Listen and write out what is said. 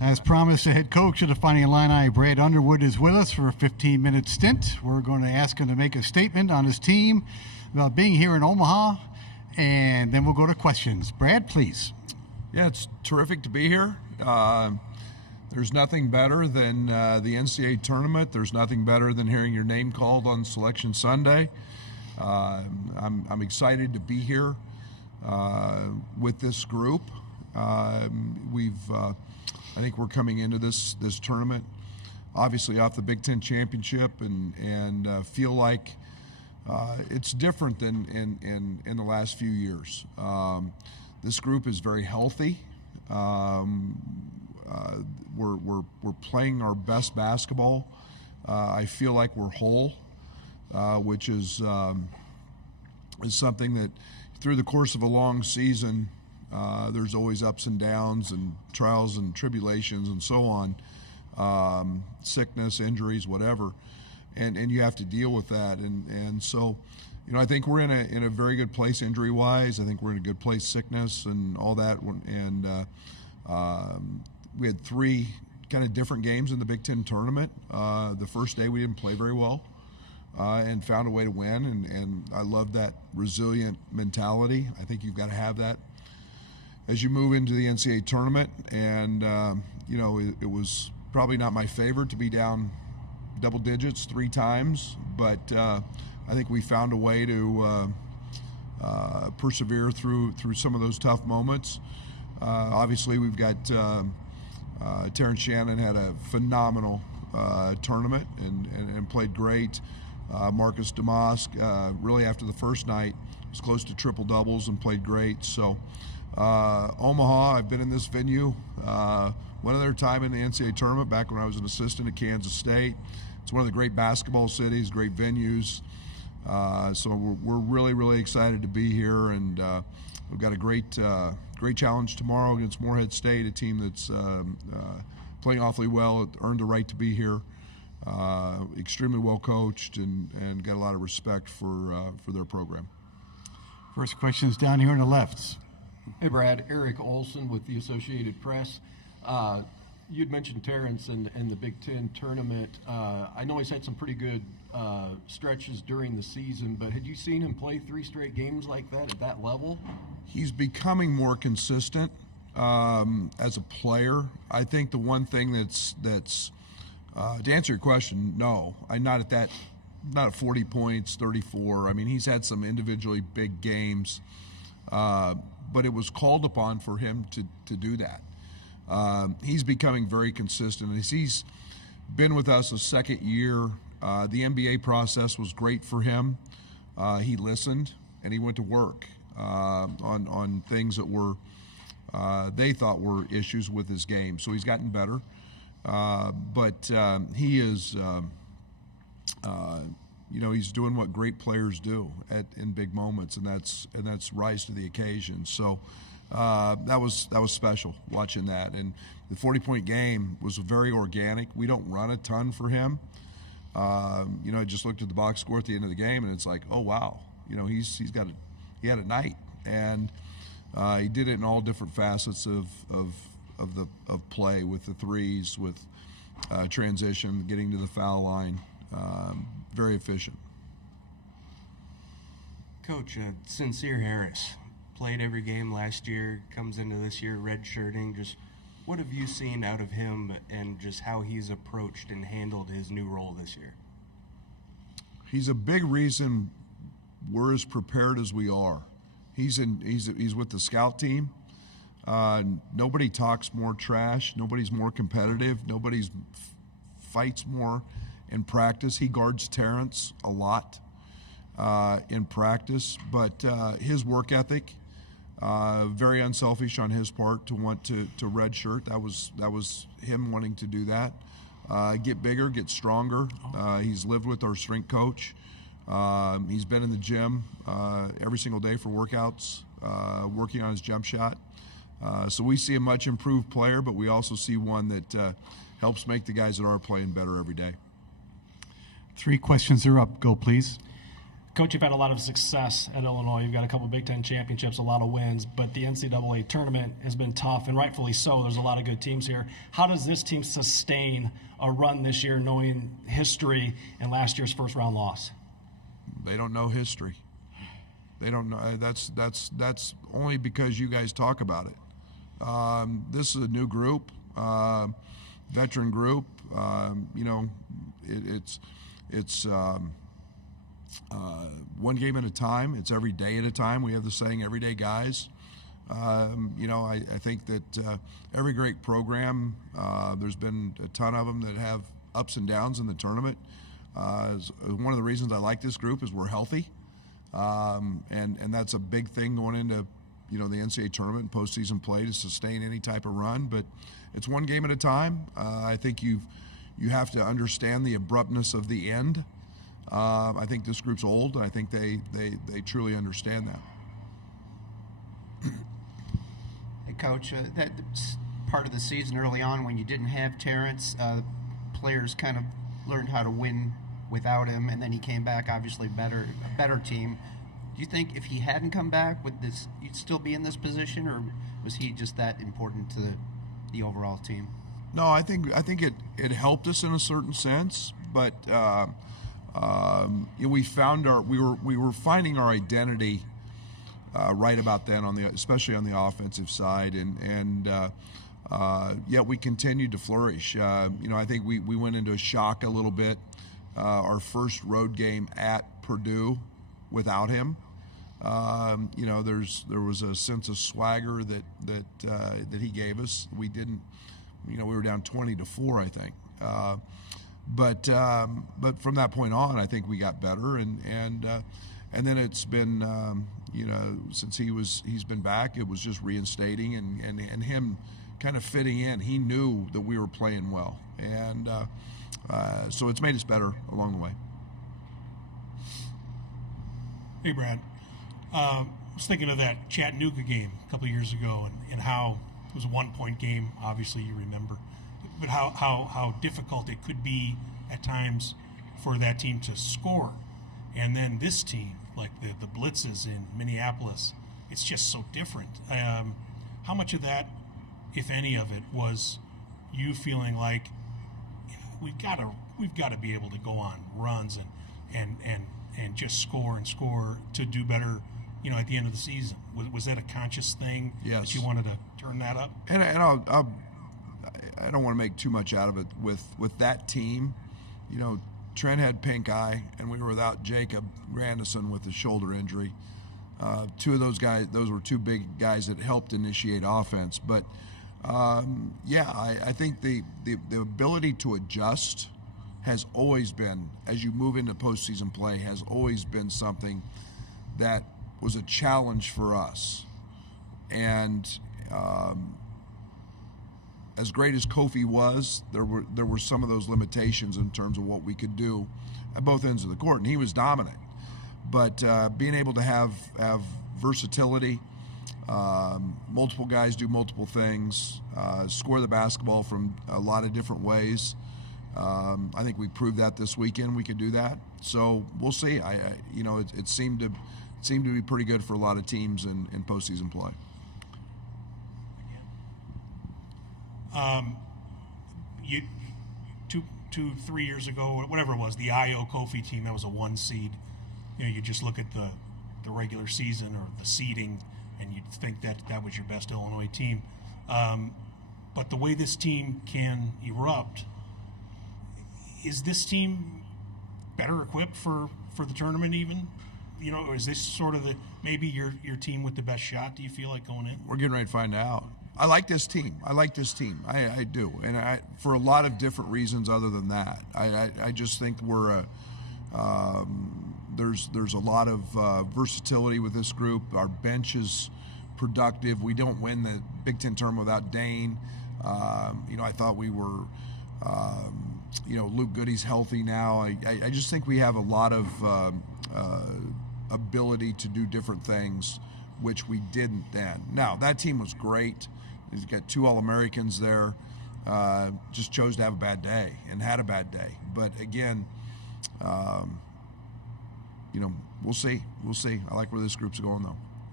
As promised, the head coach of the Fighting Illini, Brad Underwood, is with us for a 15-minute stint. We're going to ask him to make a statement on his team about being here in Omaha, and then we'll go to questions. Brad, please. Yeah, it's terrific to be here. There's nothing better than the NCAA Tournament. There's nothing better than hearing your name called on Selection Sunday. I'm excited to be here with this group. I think we're coming into this tournament, obviously off the Big Ten championship, and feel like it's different than in the last few years. This group is very healthy. We're playing our best basketball. I feel like we're whole, which is something that through the course of a long season, there's always ups and downs and trials and tribulations and so on, sickness, injuries, whatever, and you have to deal with that. And so, I think we're in a very good place injury-wise. I think we're in a good place sickness and all that. And we had three kind of different games in the Big Ten tournament. The first day we didn't play very well and found a way to win. And I love that resilient mentality. I think you've got to have that as you move into the NCAA tournament. And, it was probably not my favorite to be down double digits 3 times, but I think we found a way to persevere through some of those tough moments. Obviously, we've got Terrence Shannon had a phenomenal tournament and played great. Marcus Damask, really after the first night, was close to triple doubles and played great. So Omaha, I've been in this venue one other time in the NCAA tournament back when I was an assistant at Kansas State. It's one of the great basketball cities, great venues. So we're really, really excited to be here, and we've got a great challenge tomorrow against Morehead State, a team that's playing awfully well, earned the right to be here, extremely well coached, and got a lot of respect for their program. First question's down here on the left. Hey, Brad. Eric Olson with the Associated Press. You'd mentioned Terrence and the Big Ten tournament. I know he's had some pretty good stretches during the season, but had you seen him play 3 straight games like that at that level? He's becoming more consistent as a player. I think the one thing that's to answer your question, no, I'm not at 40 points, 34. I mean, he's had some individually big games, but it was called upon for him to do that. He's becoming very consistent. As he's been with us a second year, the NBA process was great for him. He listened and he went to work on things that were they thought were issues with his game. So he's gotten better, but he is he's doing what great players do in big moments, and that's rise to the occasion. So that was special watching that. And the 40-point game was very organic. We don't run a ton for him. I just looked at the box score at the end of the game, and it's like, oh wow, he had a night, and he did it in all different facets of play, with the threes, with transition, getting to the foul line. Very efficient. Coach, Sincere Harris played every game last year, comes into this year redshirting. Just what have you seen out of him, and just how he's approached and handled his new role this year? He's a big reason we're as prepared as we are. He's with the scout team. Nobody talks more trash. Nobody's more competitive. Nobody's fights more in practice. He guards Terrence a lot in practice, but his work ethic, very unselfish on his part to want to redshirt. That was him wanting to do that. Get bigger, get stronger. He's lived with our strength coach. He's been in the gym every single day for workouts, working on his jump shot. So we see a much improved player, but we also see one that helps make the guys that are playing better every day. 3 questions are up. Go, please. Coach, you've had a lot of success at Illinois. You've got a couple Big Ten championships, a lot of wins, but the NCAA tournament has been tough, and rightfully so. There's a lot of good teams here. How does this team sustain a run this year, knowing history and last year's first-round loss? They don't know history. They don't know. That's only because you guys talk about it. This is a new group, veteran group. It's one game at a time. It's every day at a time. We have the saying, everyday guys. I think that every great program, there's been a ton of them that have ups and downs in the tournament. One of the reasons I like this group is we're healthy. And that's a big thing going into, the NCAA tournament and postseason play, to sustain any type of run. But it's one game at a time. I think you have to understand the abruptness of the end. I think this group's old. I think they truly understand that. Hey, Coach, that part of the season early on when you didn't have Terrence, players kind of learned how to win without him, and then he came back, obviously a better team. Do you think if he hadn't come back, you'd still be in this position, or was he just that important to the overall team? No, I think it helped us in a certain sense, but we were finding our identity right about then, especially on the offensive side, and yet we continued to flourish. I think we went into a shock a little bit. Our first road game at Purdue without him. There was a sense of swagger that he gave us. We didn't, we were down 20-4, I think. But from that point on, I think we got better, and then it's been, since he's been back, it was just reinstating and him kind of fitting in. He knew that we were playing well, and so it's made us better along the way. Hey, Brad. I was thinking of that Chattanooga game a couple of years ago, and how it was a one-point game. Obviously, you remember, but how difficult it could be at times for that team to score, and then this team, like the blitzes in Minneapolis, it's just so different. How much of that, if any of it, was you feeling like we've got to be able to go on runs and just score to do better, at the end of the season? Was that a conscious thing? Yes. That you wanted to turn that up? And I don't want to make too much out of it with that team. Trent had pink eye, and we were without Jacob Grandison with the shoulder injury. Two of those guys, those were two big guys that helped initiate offense. But I think the ability to adjust has always been, as you move into postseason play, has always been something that was a challenge for us. And as great as Kofi was, there were some of those limitations in terms of what we could do at both ends of the court, and he was dominant. But being able to have versatility, multiple guys do multiple things, score the basketball from a lot of different ways. I think we proved that this weekend. We could do that. So we'll see. It seemed to be pretty good for a lot of teams in postseason play. 2-3 years ago, or whatever it was, the IO Kofi team, that was a 1 seed. You just look at the regular season or the seeding, and you'd think that was your best Illinois team. But the way this team can erupt, is this team better equipped for the tournament even? Or is this sort of maybe your team with the best shot, do you feel like, going in? We're getting ready to find out. I like this team. I do. And for a lot of different reasons other than that. I just think there's a lot of versatility with this group. Our bench is productive. We don't win the Big Ten tournament without Dane. I thought we were, Luke Goody's healthy now. I just think we have a lot of ability to do different things, which we didn't then. Now, that team was great. He's got 2 All-Americans there. Just chose to have a bad day and had a bad day. But again, you know, we'll see. We'll see. I like where this group's going though.